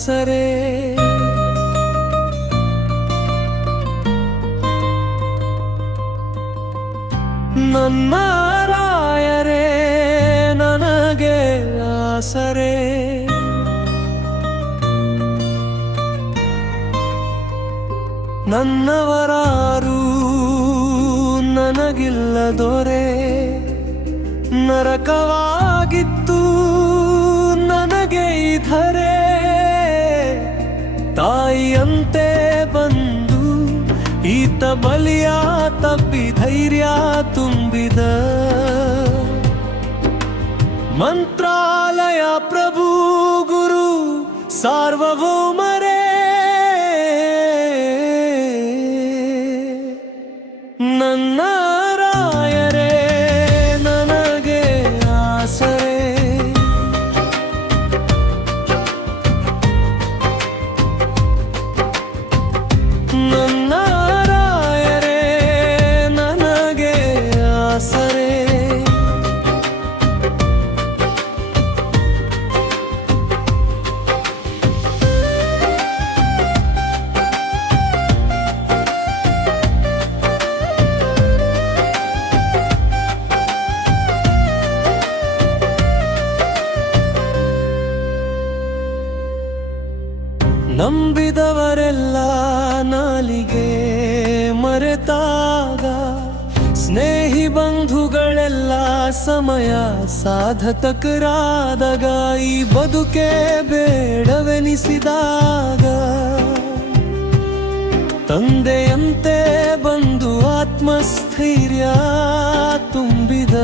ಆಸರೆ. ನನ್ನ ರಾಯರೇ ನನಗೆ ಆಸರೆ. ನನ್ನವರಾರು ನನಗಿಲ್ಲ ದೊರೆ. ನರಕವಾಗಿತ್ತು ನನಗೆ ಈ ಧರೆ. ತಾಯಿಯಂತೆ ಬಂದು ಈತ ಬಲಿಯ ತಪ್ಪಿ ಧೈರ್ಯ ತುಂಬಿದ. ಮಂತ್ರಾಲಯ ಪ್ರಭು ಗುರು ಸಾರ್ವಭೌಮರೇ, ನನ್ನ ರಾಯರೇ ನನಗೆ ಆಸರೆ. ನನ್ನ ರಾಯರೇ ನನಗೆ ಆಸರೆ. ನಂಬಿದವರೆಲ್ಲ ನಾಲಿಗೆ ಮರೆತಾಗ, ಸ್ನೇಹಿ ಬಂಧುಗಳೆಲ್ಲ ಸಮಯ ಸಾಧಕರಾದಾಗ, ಈ ಬದುಕೆ ಬೇಡವೆನಿಸಿದಾಗ, ತಂದೆಯಂತೆ ಬಂದು ಆತ್ಮಸ್ಥೈರ್ಯ ತುಂಬಿದ.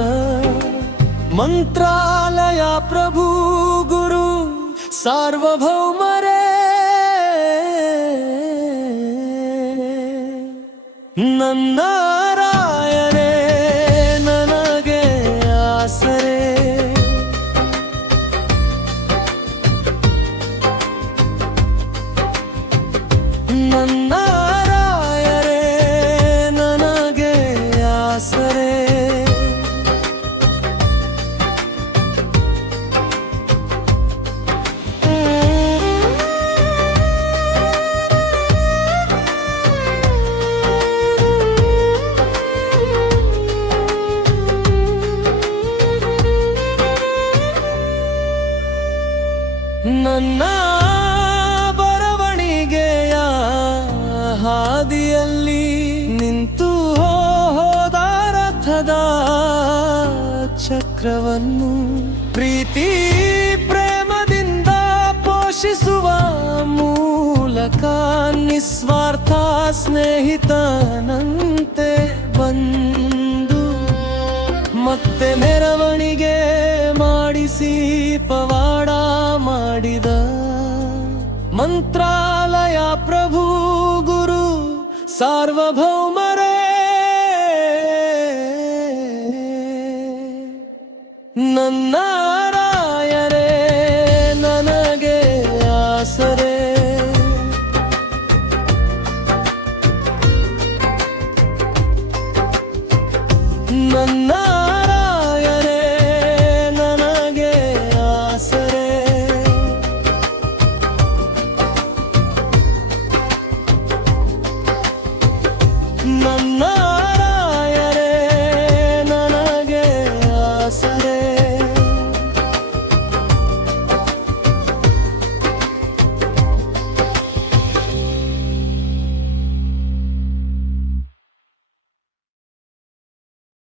ಮಂತ್ರಾಲಯ ಪ್ರಭು ಗುರು ಸಾರ್ವಭೌಮರೇ, ನನ್ನ ರಾಯರೇ ನನಗೆ ಆಸರೆ. ನನ್ನ ರಾಯರೇ ನನಗೆ ಆಸರೆ. ನನ್ನ ಬರವಣಿಗೆಯ ಹಾದಿಯಲ್ಲಿ ನಿಂತು ಹೋದ ರಥದ ಚಕ್ರವನ್ನು ಪ್ರೀತಿ ಪ್ರೇಮದಿಂದ ಪೋಷಿಸುವ ಮೂಲಕ, ನಿಸ್ವಾರ್ಥ ಸ್ನೇಹಿತನಂತೆ ಬಂದು ಮತ್ತೆ ಮೆರವಣಿಗೆ ಮಾಡಿಸಿ ಪವಾಡ ಮಾಡಿದ. ಮಂತ್ರಾಲಯ ಪ್ರಭು ಗುರು ಸಾರ್ವಭೌಮರೇ, ನನ್ನ ರಾಯರೇ ನನಗೆ ಆಸರೆ. ನನ್ನ ರಾಯರೇ ನನಗೆ ಆಸರೆ. ನನ್ನ ರಾಯರೇ ನನಗೆ ಆಸರೆ.